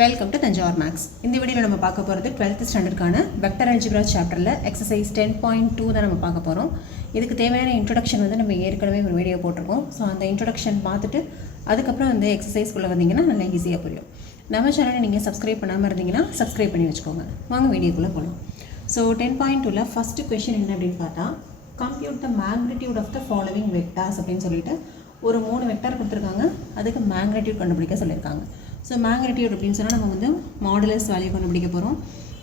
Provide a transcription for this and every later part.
Welcome to Thanjavur maths. இந்த வீடியோவில் நம்ம பார்க்க போகிறது 12th ஸ்டாண்டர்டுக்கான வெக்டர் அல்ஜிப்ரா சாப்டரில் எக்ஸசைஸ் 10.2 தான் நம்ம பார்க்க போகிறோம். இதுக்கு தேவையான இன்ட்ரடக்ஷன் வந்து நம்ம ஏற்கனவே ஒரு வீடியோ போட்டிருக்கோம். ஸோ அந்த இன்ட்ரடக்ஷன் பார்த்துட்டு அதுக்கப்புறம் வந்து எக்ஸசைஸ்க்குள்ளே வந்தீங்கன்னா நல்லா ஈஸியாக புரியும். நம்ம சேனலை நீங்கள் சப்ஸ்கிரைப் பண்ணாமல் இருந்தீங்கன்னா சப்ஸ்கிரைப் பண்ணி வச்சுக்கோங்க. வாங்க வீடியோக்குள்ளே போகலாம். ஸோ 10.2ல் ஃபஸ்ட்டு கொஷின் என்ன அப்படின்னு பார்த்தா, compute the magnitude of the following vectors அப்படின்னு சொல்லிட்டு ஒரு 3 வெக்டார் கொடுத்துருக்காங்க. அதுக்கு மேக்னிடியூட் கண்டுபிடிக்க சொல்லியிருக்காங்க. ஸோ மேக்னிடியூட் அப்படின்னு சொன்னால் நம்ம வந்து மாடுலஸ் வேல்யூ கண்டுபிடிக்க போகிறோம்.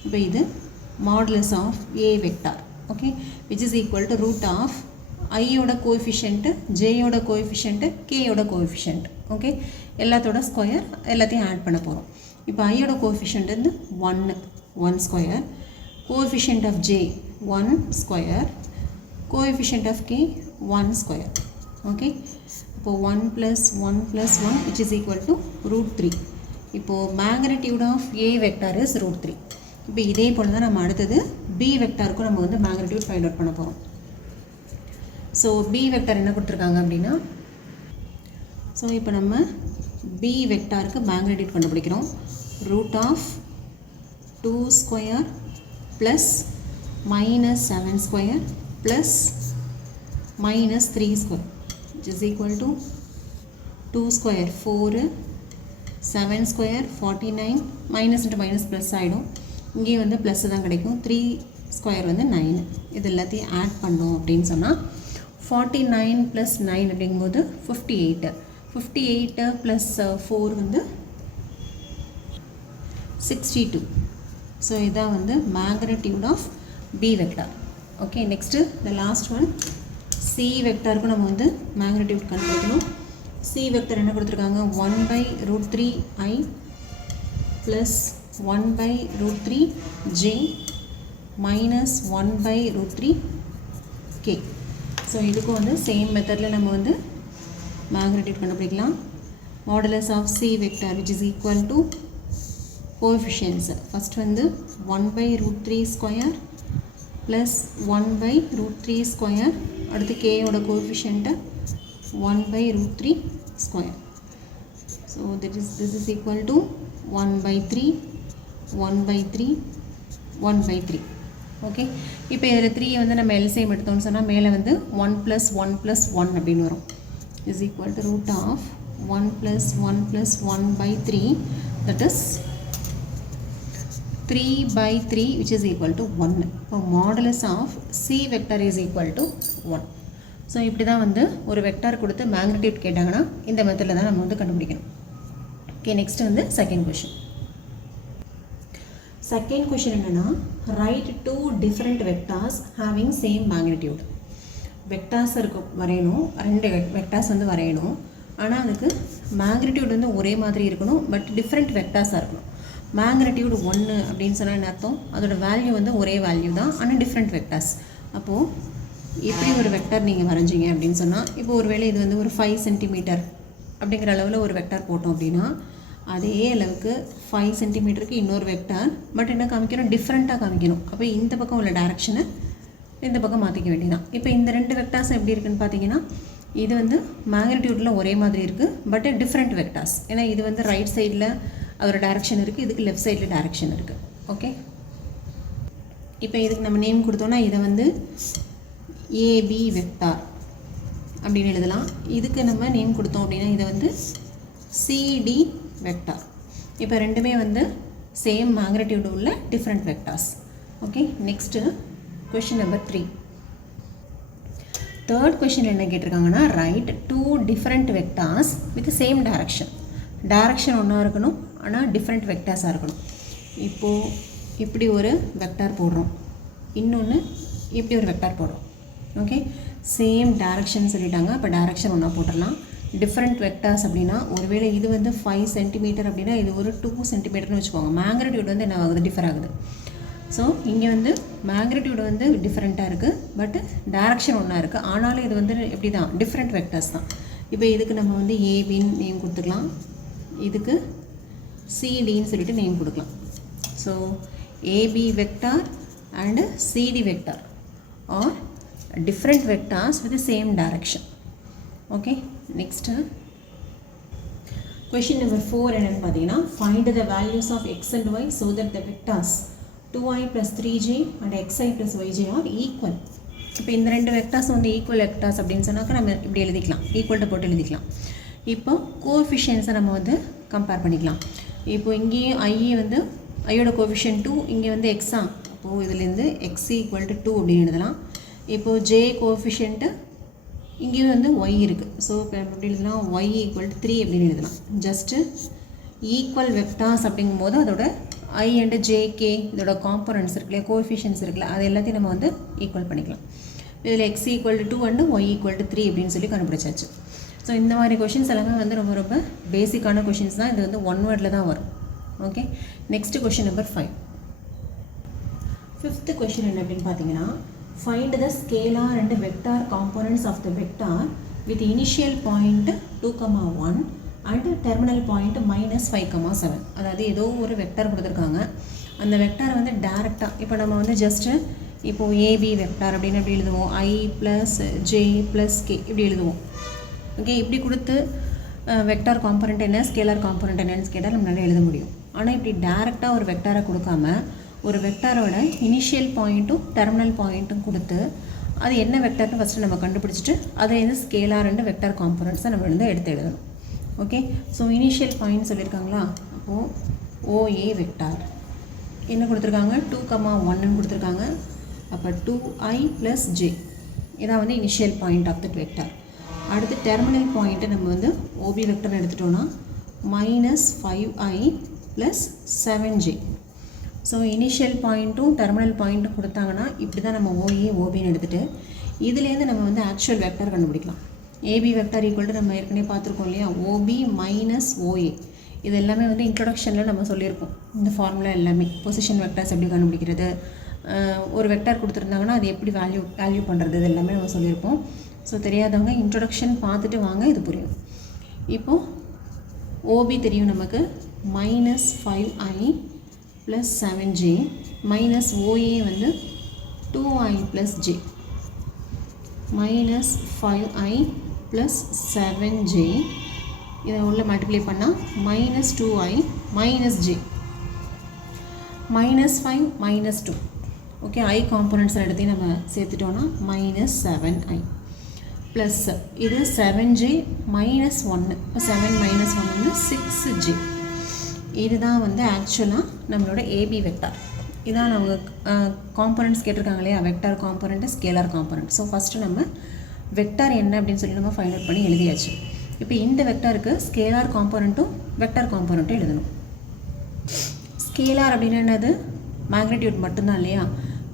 இப்போ இது modulus of A vector, okay, which is equal to root of ஐயோட கோஎஃபிஷியன்ட்டு, ஜேயோட கோஎஃபிஷியன்ட்டு, கேயோட கோஎஃபிஷியன்ட், ஓகே, எல்லாத்தோட ஸ்கொயர் எல்லாத்தையும் ஆட் பண்ண போகிறோம். இப்போ ஐயோட கோஎஃபிஷியன்ட் வந்து 1 square, coefficient of j 1 square, coefficient of k 1 square, okay. இப்போ 1 + 1 + 1 which is equal to √3. இப்போது magnitude of A vector is √3. இப்போ இதே போல் தான் நம்ம அடுத்தது பி வெக்டாருக்கும் நம்ம வந்து மேக்னிடியூட் ஃபைண்ட் அவுட் பண்ண போகிறோம். ஸோ பி வெக்டார் என்ன கொடுத்துருக்காங்க அப்படின்னா, ஸோ இப்போ நம்ம பி வெக்டாருக்கு மேக்னிடியூட் கண்டுபிடிக்கிறோம். Root of 2 square plus -7 square plus -3 square which is equal to 2 square 4, 7 square 49, minus into minus plus ஆகிடும். இங்கே வந்து ப்ளஸ் தான் கிடைக்கும். 3 ஸ்கொயர் வந்து 9. இது எல்லாத்தையும் ஆட் பண்ணோம் அப்படின்னு சொன்னால் 49 + 9 அப்படிங்கும்போது 58. 58 + 4 வந்து 62. ஸோ இதான் வந்து magnitude of b vector. Okay, next the last one c வெக்டாருக்கும் நம்ம வந்து மேக்னிடியூட் கண்டுபிடிக்கணும். சி வெக்டர் என்ன கொடுத்துருக்காங்க, 1/√3i plus 1/√3j minus 1/√3k. So இதுக்கும் வந்து சேம் மெத்தடில் நம்ம வந்து மேக்னிடியூட் கண்டுபிடிக்கலாம். Modulus of C vector which is equal to coefficients. First வந்து 1/√3 ஸ்கொயர் ப்ளஸ் 1/√3 ஸ்கொயர், அடுத்து கேயோட coefficient 1/√3 square. So this is equal to 1/3 1/3 1/3. Okay, இப்போ இதில் 3 வந்து நம்ம எல்சிஎம் எடுத்தோம்னு சொன்னால் மேலே வந்து 1 + 1 + 1 அப்படின்னு வரும். Is equal to root of 1 + 1 + 1/3, that is 3/3 which is equal to 1. இப்போ modulus of C vector is equal to 1. So இப்படி தான் வந்து ஒரு வெக்டார் கொடுத்து மேக்னிடியூட் கேட்டாங்கன்னா இந்த மெத்தடில் தான் நம்ம வந்து கண்டுபிடிக்கணும். ஓகே, நெக்ஸ்ட் வந்து செகண்ட் கொஷின். செகண்ட் கொஷின் என்னென்னா, right 2 different vectors having same magnitude. Vectors இருக்கும் வரையணும், 2 வெக்டார்ஸ் வந்து வரையணும். ஆனால் அதுக்கு மேக்னிடியூட் வந்து ஒரே மாதிரி இருக்கணும், பட் டிஃப்ரெண்ட் வெக்டார்ஸாக இருக்கணும். மேக்னிடியூட் 1 அப்படின்னு சொன்னால் என்ன அர்த்தம், அதோட வேல்யூ வந்து ஒரே வேல்யூ தான், ஆனால் டிஃப்ரெண்ட் வெக்டார்ஸ். அப்போது இப்படி ஒரு வெக்டார் நீங்கள் வரைஞ்சிங்க அப்படின்னு சொன்னால், இப்போ ஒரு வேளை இது வந்து ஒரு 5 சென்டிமீட்டர் அப்படிங்கிற அளவில் ஒரு வெக்டார் போட்டோம் அப்படின்னா, அதே அளவுக்கு 5 சென்டிமீட்டருக்கு இன்னொரு வெக்டார், பட் என்ன காமிக்கணும், டிஃப்ரெண்ட்டாக காமிக்கணும். அப்போ இந்த பக்கம் உள்ள டேரெக்ஷனை இந்த பக்கம் மாற்றிக்க வேண்டியதான். இப்போ இந்த 2 வெக்டார்ஸ் எப்படி இருக்குன்னு பார்த்தீங்கன்னா, இது வந்து மேக்னிடியூட்டில் ஒரே மாதிரி இருக்குது, பட் டிஃப்ரெண்ட் வெக்டார்ஸ். ஏன்னா இது வந்து ரைட் சைடில் அதோட டைரக்ஷன் இருக்குது, இதுக்கு லெஃப்ட் சைடில் டைரக்ஷன் இருக்குது. ஓகே, இப்போ இதுக்கு நம்ம நேம் கொடுத்தோன்னா இதை வந்து ஏபி வெக்டார் அப்படின்னு எழுதலாம். இதுக்கு நம்ம நேம் கொடுத்தோம் அப்படின்னா இதை வந்து சிடி வெக்டார். இப்போ ரெண்டுமே வந்து சேம் மேக்னிடியூட் உள்ள different vectors. Okay, next question number 3. Third question என்ன கேட்டிருக்காங்கன்னா, right 2 different vectors with same direction. Direction ஒன்றா இருக்கணும், ஆனால் டிஃப்ரெண்ட் வெக்டார்ஸாக இருக்கணும். இப்போது இப்படி ஒரு வெக்டார் போடுறோம், இன்னொன்று இப்படி ஒரு வெக்டார் போடுறோம். ஓகே, சேம் டைரக்ஷன் சொல்லிட்டாங்க, அப்போ டைரக்ஷன் ஒன்றா போட்டுடலாம். டிஃப்ரெண்ட் வெக்டார்ஸ் அப்படின்னா ஒருவேளை இது வந்து 5 சென்டிமீட்டர் அப்படின்னா இது ஒரு 2 சென்டிமீட்டர்னு வச்சுக்கோங்க. மேக்னிடியூட் வந்து என்ன ஆகுது, டிஃபர் ஆகுது. ஸோ இங்கே வந்து மேக்னிடியூட் வந்து டிஃப்ரெண்ட்டாக இருக்குது, பட் டைரக்ஷன் ஒன்றா இருக்குது. ஆனாலும் இது வந்து எப்படி தான், டிஃப்ரெண்ட் வெக்டார்ஸ் தான். இப்போ இதுக்கு நம்ம வந்து ஏபின்னு நேம் கொடுத்துக்கலாம், இதுக்கு சிடின்னு சொல்லிட்டு நேம் கொடுக்கலாம். So AB vector and CD vector are different vectors with the same direction. Okay, next Question number 4 என்னன்னு பார்த்தீங்கன்னா find the values of x and y so that the vectors 2i plus 3j and xi plus yj are equal. இப்போ இந்த ரெண்டு vectors வந்து equal vectors அப்படின்னு சொன்னாக்க நம்ம இப்படி எழுதிக்கலாம், ஈக்குவல்ட்டு போட்டு எழுதிக்கலாம். இப்போ கோஎஃபிஷியன்ஸை நம்ம வந்து கம்பேர் பண்ணிக்கலாம். இப்போ இங்கேயும் ஐ வந்து ஐயோட கோஎஃபிஷியன்ட் 2, இங்கே வந்து எக்ஸா, அப்போது இதுலேருந்து எக்ஸ் ஈக்குவல் டு 2 அப்படின்னு எழுதலாம். இப்போது ஜே கோஎஃபிஷியன்ட்டு இங்கேயும் வந்து ஒய் இருக்குது, ஸோ இப்போ எப்படி எழுதலாம், ஒய் ஈக்குவல் டு 3 அப்படின்னு எழுதலாம். ஜஸ்ட்டு ஈக்குவல் வெக்டார்ஸ் அப்படிங்கும்போது அதோட ஐ அண்டு ஜேகே இதோட காம்பனன்ட்ஸ் இருக்குல்லையா, கோஎஃபிஷியன்ஸ் இருக்குல்ல, அது எல்லாத்தையும் நம்ம வந்து ஈக்குவல் பண்ணிக்கலாம். இதில் X equal to 2 and Y equal to 3 அப்படின்னு சொல்லி கண்டுபிடிச்சாச்சு. ஸோ இந்த மாதிரி கொஷின்ஸ் எல்லாமே வந்து ரொம்ப ரொம்ப பேசிக்கான கொஷின்ஸ் தான். இது வந்து ஒன் வேர்டில் தான் வரும். Okay, next question number 5. Fifth question என்ன அப்படின்னு பார்த்தீங்கன்னா find the scalar and vector components of the vector with initial point 2,1 and terminal point -5,7. அதாவது ஏதோ ஒரு வெக்டார் கொடுத்துருக்காங்க, அந்த வெக்டார் வந்து டேரெக்டாக இப்போ நம்ம வந்து ஜஸ்ட்டு இப்போது ஏபி வெக்டார் அப்படின்னு எப்படி எழுதுவோம், ஐ ப்ளஸ் ஜே ப்ளஸ் கே இப்படி எழுதுவோம். ஓகே, இப்படி கொடுத்து வெக்டார் காம்பனண்ட் என்ன, ஸ்கேலார் காம்பனண்ட் என்னன்னு கேட்டால் நம்மளால எழுத முடியும். ஆனால் இப்படி டேரெக்டாக ஒரு வெக்டாரை கொடுக்காம ஒரு வெக்டாரோட இனிஷியல் பாயிண்ட்டும் டெர்மினல் பாயிண்ட்டும் கொடுத்து அது என்ன வெக்டார்னு ஃபஸ்ட்டு நம்ம கண்டுபிடிச்சிட்டு அதை வந்து ஸ்கேலார் அண்ட் வெக்டார் காம்பனண்ட்ஸை நம்ம வந்து எடுத்து எழுதணும். ஓகே, ஸோ இனிஷியல் பாயிண்ட் சொல்லியிருக்காங்களா, அப்போது ஓஏ வெக்டார் என்ன கொடுத்துருக்காங்க, 2,1ன்னு கொடுத்துருக்காங்க. அப்போ 2i ப்ளஸ் ஜே இதான் வந்து initial point of that vector. அடுத்து டெர்மினல் பாயிண்ட்டை நம்ம வந்து ஓபி வெக்டர்னு எடுத்துட்டோன்னா -5i plus 7j. So initial பாயிண்ட்டும் டெர்மினல் பாயிண்ட்டும் கொடுத்தாங்கன்னா இப்படி தான் நம்ம ஓஏ ஓபின்னு எடுத்துகிட்டு இதுலேருந்து நம்ம வந்து ஆக்சுவல் வெக்டர் கண்டுபிடிக்கலாம். ஏபி வெக்டர் ஈக்குவல் நம்ம ஏற்கனவே பார்த்துருக்கோம் இல்லையா, ஓபி மைனஸ் ஓஏ. இது எல்லாமே வந்து இன்ட்ரொடக்ஷனில் நம்ம சொல்லியிருக்கோம். இந்த ஃபார்முலா எல்லாமே பொசிஷன் வெக்டர்ஸ் எப்படி கண்டுபிடிக்கிறது, ஒரு வெக்டர் கொடுத்துருந்தாங்கன்னா அது எப்படி வேல்யூ பண்ணுறது, இது எல்லாமே நம்ம சொல்லியிருப்போம். ஸோ தெரியாதவங்க இன்ட்ரொடக்ஷன் பார்த்துட்டு வாங்க, இது புரியும். இப்போது ஓபி தெரியும் நமக்கு, -5i plus 7j minus OA வந்து 2i plus J -5i plus 7j இதை உள்ள மல்டிப்ளை பண்ணால் -2i மைனஸ் ஜே -5 -2. ஓகே, ஐ காம்பனண்ட்ஸ் எடுத்து நம்ம சேர்த்துட்டோன்னா -7i ப்ளஸ் இது 7j -1. இப்போ 7 -1 வந்து 6j. இதுதான் வந்து ஆக்சுவலாக நம்மளோட ஏபி வெக்டார். இதான் நம்ம காம்பனண்ட்ஸ் கேட்டிருக்காங்க இல்லையா, vector component, scalar component. So first நம்ம வெக்டார் என்ன அப்படின்னு சொல்லி நம்ம ஃபைண்ட் அவுட் பண்ணி எழுதியாச்சு. இப்போ இந்த வெக்டாருக்கு ஸ்கேலார் காம்பனண்ட்டும் வெக்டார் காம்பனண்ட்டும் எழுதணும். ஸ்கேலார் அப்படின்னா என்னது, மேக்னிடியூட் மட்டும்தான் இல்லையா.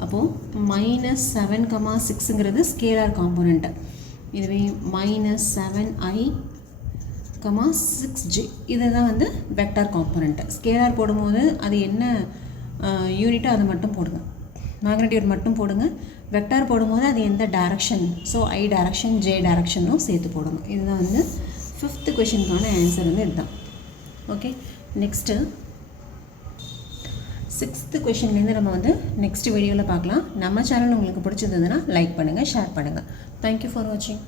அப்போது -7,6ங்கிறது ஸ்கேலார் காம்பனண்ட்டு. இதுவே -7i 6j இதுதான் வந்து வெக்டார் காம்பனண்ட். ஸ்கேலார் போடும்போது அது என்ன யூனிட்டோ அதை மட்டும் போடுங்க, மேக்னிடியூட் மட்டும் போடுங்க. வெக்டார் போடும்போது அது எந்த direction, so i direction j டைரக்ஷனும் சேர்த்து போடுங்க. இதுதான் வந்து 5th கொஷினுக்கான ஆன்சர் வந்து இதுதான். ஓகே, நெக்ஸ்ட்டு 6th கொஷின்லேருந்து நம்ம வந்து நெக்ஸ்ட் வீடியோவில் பார்க்கலாம். நம்ம சேனல் உங்களுக்கு பிடிச்சிருந்ததுன்னா லைக் பண்ணுங்கள், ஷேர் பண்ணுங்கள். தேங்க்யூ ஃபார் வாட்சிங்.